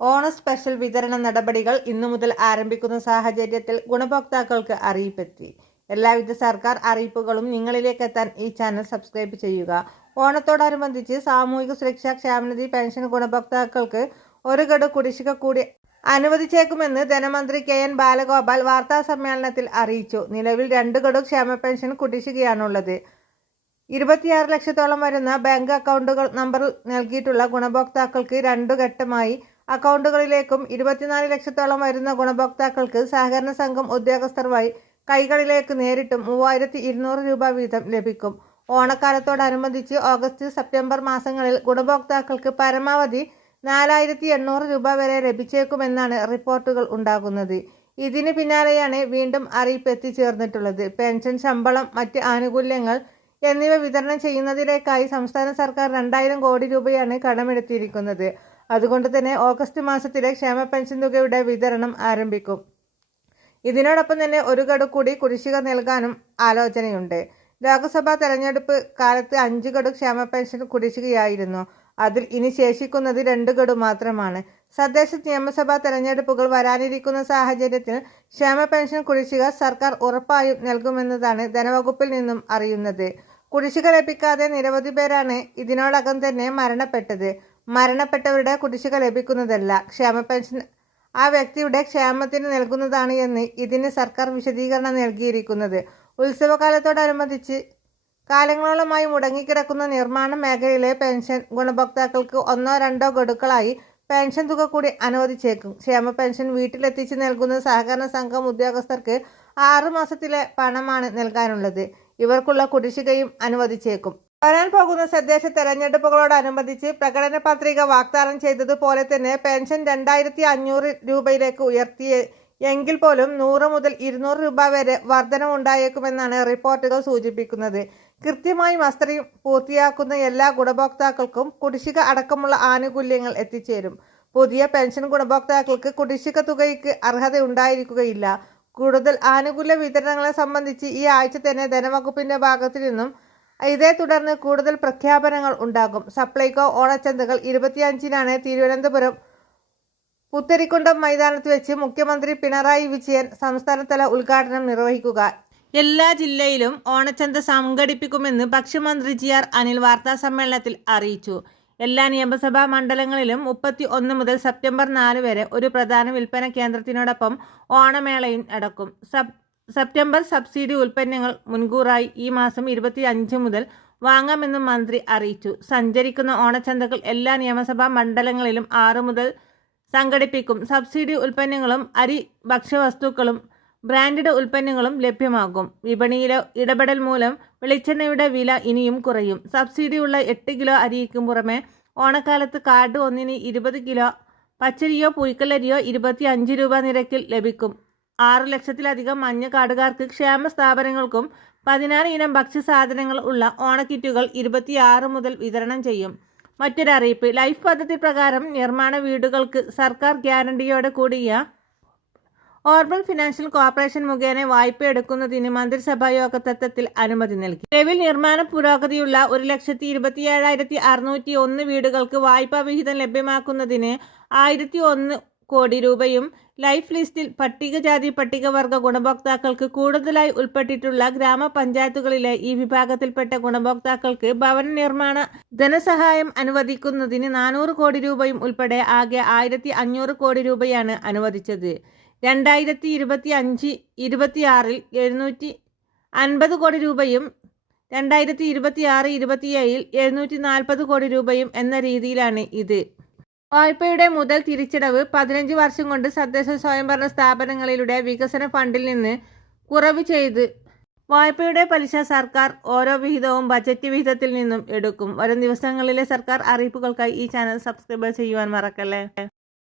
ഓണ സ്പെഷ്യൽ വിതരണ നടപടികൾ ഇന്നു മുതൽ ആരംഭിക്കുന്ന സാഹചര്യത്തിൽ ഗുണഭോക്താക്കൾക്ക് അറിയിപ്പെത്തി. എല്ലാവിധ സർക്കാർ അറിയിപ്പുകളും നിങ്ങളിലേക്ക് എത്താൻ ഈ ചാനൽ സബ്സ്ക്രൈബ് ചെയ്യുക. ഓണത്തോടനുബന്ധിച്ച് സാമൂഹിക സുരക്ഷാ ക്ഷേമനിധി പെൻഷൻ ഗുണഭോക്താക്കൾക്ക് ഒരു ഗഡു കുടിശ്ശിക കൂടി അനുവദിച്ചേക്കുമെന്ന് ധനമന്ത്രി കെ എൻ ബാലഗോപാൽ വാർത്താ സമ്മേളനത്തിൽ അറിയിച്ചു. നിലവിൽ രണ്ട് ഗഡു ക്ഷേമ പെൻഷൻ കുടിശ്ശികയാണുള്ളത്. ഇരുപത്തിയാറ് ലക്ഷത്തോളം വരുന്ന ബാങ്ക് അക്കൗണ്ടുകൾ നമ്പർ നൽകിയിട്ടുള്ള ഗുണഭോക്താക്കൾക്ക് രണ്ടു ഘട്ടമായി അക്കൗണ്ടുകളിലേക്കും ഇരുപത്തിനാല് ലക്ഷത്തോളം വരുന്ന ഗുണഭോക്താക്കൾക്ക് സഹകരണ സംഘം ഉദ്യോഗസ്ഥർ വഴി കൈകളിലേക്ക് നേരിട്ടും മൂവായിരത്തി ഇരുന്നൂറ് രൂപ വീതം ലഭിക്കും. ഓണക്കാലത്തോടനുബന്ധിച്ച് ഓഗസ്റ്റ് സെപ്റ്റംബർ മാസങ്ങളിൽ ഗുണഭോക്താക്കൾക്ക് പരമാവധി നാലായിരത്തി എണ്ണൂറ് രൂപ വരെ ലഭിച്ചേക്കുമെന്നാണ് റിപ്പോർട്ടുകൾ ഉണ്ടാകുന്നത്. ഇതിന് പിന്നാലെയാണ് വീണ്ടും അറിയിപ്പ് എത്തിച്ചേർന്നിട്ടുള്ളത്. പെൻഷൻ ശമ്പളം മറ്റ് ആനുകൂല്യങ്ങൾ എന്നിവ വിതരണം ചെയ്യുന്നതിലേക്കായി സംസ്ഥാന സർക്കാർ രണ്ടായിരം കോടി രൂപയാണ് കടമെടുത്തിരിക്കുന്നത്. അതുകൊണ്ട് തന്നെ ഓഗസ്റ്റ് മാസത്തിലെ ക്ഷേമ പെൻഷൻ തുകയുടെ വിതരണം ആരംഭിക്കും. ഇതിനോടൊപ്പം തന്നെ ഒരു ഗഡു കൂടി കുടിശ്ശിക നൽകാനും ആലോചനയുണ്ട്. ലോക്സഭാ തെരഞ്ഞെടുപ്പ് കാലത്ത് അഞ്ച് ഗഡു ക്ഷേമ പെൻഷൻ കുടിശ്ശികയായിരുന്നു. അതിൽ ഇനി ശേഷിക്കുന്നത് രണ്ട് ഗഡു മാത്രമാണ്. തദ്ദേശ നിയമസഭാ തെരഞ്ഞെടുപ്പുകൾ വരാനിരിക്കുന്ന സാഹചര്യത്തിൽ ക്ഷേമ പെൻഷൻ കുടിശ്ശിക സർക്കാർ ഉറപ്പായും നൽകുമെന്നതാണ് ധനവകുപ്പിൽ നിന്നും അറിയുന്നത്. കുടിശ്ശിക ലഭിക്കാതെ നിരവധി പേരാണ് ഇതിനോടകം തന്നെ മരണപ്പെട്ടത്. മരണപ്പെട്ടവരുടെ കുടിശ്ശിക ലഭിക്കുന്നതല്ല. ക്ഷേമ പെൻഷൻ ആ വ്യക്തിയുടെ ക്ഷേമത്തിന് നൽകുന്നതാണ് എന്ന് ഇതിന് സർക്കാർ വിശദീകരണം നൽകിയിരിക്കുന്നത്. ഉത്സവകാലത്തോടനുബന്ധിച്ച് കാലങ്ങളോളമായി മുടങ്ങിക്കിടക്കുന്ന നിർമ്മാണ മേഖലയിലെ പെൻഷൻ ഗുണഭോക്താക്കൾക്ക് ഒന്നോ രണ്ടോ ഗഡുക്കളായി പെൻഷൻ തുക കൂടി അനുവദിച്ചേക്കും. ക്ഷേമ പെൻഷൻ വീട്ടിലെത്തിച്ച് നൽകുന്ന സഹകരണ സംഘം ഉദ്യോഗസ്ഥർക്ക് ആറു മാസത്തിലെ പണമാണ് നൽകാനുള്ളത്. ഇവർക്കുള്ള കുടിശ്ശികയും അനുവദിച്ചേക്കും. വരാൻ പോകുന്ന തദ്ദേശ തെരഞ്ഞെടുപ്പുകളോടനുബന്ധിച്ച് പ്രകടന പത്രിക വാഗ്ദാനം ചെയ്തതുപോലെ തന്നെ പെൻഷൻ രണ്ടായിരത്തി അഞ്ഞൂറ് രൂപയിലേക്ക് ഉയർത്തിയ എങ്കിൽ പോലും നൂറ് മുതൽ ഇരുന്നൂറ് രൂപ വരെ വർധനമുണ്ടായേക്കുമെന്നാണ് റിപ്പോർട്ടുകൾ സൂചിപ്പിക്കുന്നത്. കൃത്യമായി മസ്തറിയും പൂർത്തിയാക്കുന്ന എല്ലാ ഗുണഭോക്താക്കൾക്കും കുടിശ്ശിക അടക്കമുള്ള ആനുകൂല്യങ്ങൾ എത്തിച്ചേരും. പുതിയ പെൻഷൻ ഗുണഭോക്താക്കൾക്ക് കുടിശ്ശിക തുകയ്ക്ക് അർഹത ഉണ്ടായിരിക്കുകയില്ല കൂടുതൽ ആനുകൂല്യ വിതരണങ്ങളെ സംബന്ധിച്ച് ഈ ആഴ്ച തന്നെ ധനവകുപ്പിന്റെ ഭാഗത്തു നിന്നും ഇതേ തുടർന്ന് കൂടുതൽ പ്രഖ്യാപനങ്ങൾ ഉണ്ടാകും. സപ്ലൈകോ ഓണച്ചന്തകൾ ഇരുപത്തിയഞ്ചിനാണ് തിരുവനന്തപുരം പുത്തരിക്കുണ്ടം മൈതാനത്ത് വെച്ച് മുഖ്യമന്ത്രി പിണറായി വിജയൻ സംസ്ഥാനതല ഉദ്ഘാടനം നിർവഹിക്കുക. എല്ലാ ജില്ലയിലും ഓണച്ചന്ത സംഘടിപ്പിക്കുമെന്ന് ഭക്ഷ്യമന്ത്രി ജി ആർ അനിൽ വാർത്താസമ്മേളനത്തിൽ അറിയിച്ചു. എല്ലാ നിയമസഭാ മണ്ഡലങ്ങളിലും മുപ്പത്തി ഒന്ന് മുതൽ സെപ്റ്റംബർ നാല് വരെ ഒരു പ്രധാന വിൽപ്പന കേന്ദ്രത്തിനോടൊപ്പം ഓണമേളയും നടക്കും. സബ് സെപ്റ്റംബർ സബ്സിഡി ഉൽപ്പന്നങ്ങൾ മുൻകൂറായി ഈ മാസം ഇരുപത്തി അഞ്ച് മുതൽ വാങ്ങാമെന്നും മന്ത്രി അറിയിച്ചു. സഞ്ചരിക്കുന്ന ഓണച്ചന്തകൾ എല്ലാ നിയമസഭാ മണ്ഡലങ്ങളിലും ആറ് മുതൽ സംഘടിപ്പിക്കും. സബ്സിഡി ഉൽപ്പന്നങ്ങളും അരി ഭക്ഷ്യവസ്തുക്കളും ബ്രാൻഡഡ് ഉൽപ്പന്നങ്ങളും ലഭ്യമാകും. വിപണിയിലെ ഇടപെടൽ മൂലം വെളിച്ചെണ്ണയുടെ വില ഇനിയും കുറയും. സബ്സിഡിയുള്ള എട്ട് കിലോ അരിക്കും പുറമെ ഓണക്കാലത്ത് കാർഡ് ഒന്നിന് ഇരുപത് കിലോ പച്ചരിയോ പുയ്ക്കലരിയോ ഇരുപത്തി അഞ്ച് രൂപ നിരക്കിൽ ലഭിക്കും. ആറ് ലക്ഷത്തിലധികം മഞ്ഞ കാടുകാർക്ക് ക്ഷേമ സ്ഥാപനങ്ങൾക്കും പതിനാറ് ഇനം ഭക്ഷ്യസാധനങ്ങൾ ഉള്ള ഓണക്കിറ്റുകൾ ഇരുപത്തിയാറ് മുതൽ വിതരണം ചെയ്യും. മറ്റൊരറിയിപ്പ് ലൈഫ് പദ്ധതി പ്രകാരം നിർമ്മാണ വീടുകൾക്ക് സർക്കാർ ഗ്യാരണ്ടിയോടെ കൂടിയ ഓർബൻ ഫിനാൻഷ്യൽ കോർപ്പറേഷൻ മുഖേന വായ്പ എടുക്കുന്നതിന് മന്ത്രിസഭാ യോഗത്തത്വത്തിൽ അനുമതി നൽകി. നിലവിൽ നിർമ്മാണ പുരോഗതിയുള്ള ഒരു ലക്ഷത്തി ഇരുപത്തിയേഴായിരത്തി അറുന്നൂറ്റി ഒന്ന് വീടുകൾക്ക് വായ്പാ വിഹിതം ലഭ്യമാക്കുന്നതിന് ആയിരത്തി ഒന്ന് കോടി രൂപയും ലൈഫ് ലിസ്റ്റിൽ പട്ടികജാതി പട്ടികവർഗ ഗുണഭോക്താക്കൾക്ക് കൂടുതലായി ഉൾപ്പെട്ടിട്ടുള്ള ഗ്രാമപഞ്ചായത്തുകളിലെ ഈ വിഭാഗത്തിൽപ്പെട്ട ഗുണഭോക്താക്കൾക്ക് ഭവന നിർമ്മാണ ധനസഹായം അനുവദിക്കുന്നതിന് നാനൂറ് കോടി രൂപയും ഉൾപ്പെടെ ആകെ ആയിരത്തി അഞ്ഞൂറ് കോടി രൂപയാണ് അനുവദിച്ചത്. രണ്ടായിരത്തി ഇരുപത്തി അഞ്ച് ഇരുപത്തിയാറിൽ എഴുന്നൂറ്റി അൻപത് കോടി രൂപയും രണ്ടായിരത്തി ഇരുപത്തി ആറ് ഇരുപത്തിയേഴിൽ എഴുന്നൂറ്റി നാൽപ്പത് കോടി രൂപയും എന്ന രീതിയിലാണ് ഇത്. വായ്പയുടെ മുതൽ തിരിച്ചടവ് പതിനഞ്ച് വർഷം കൊണ്ട് തദ്ദേശ സ്വയംഭരണ സ്ഥാപനങ്ങളിലൂടെ വികസന ഫണ്ടിൽ നിന്ന് കുറവ് ചെയ്ത് വായ്പയുടെ പലിശ സർക്കാർ ഓരോ വിഹിതവും ബജറ്റ് വിഹിതത്തിൽ നിന്നും എടുക്കും. വരും ദിവസങ്ങളിലെ സർക്കാർ അറിയിപ്പുകൾക്കായി ഈ ചാനൽ സബ്സ്ക്രൈബ് ചെയ്യുവാൻ മറക്കല്ലേ?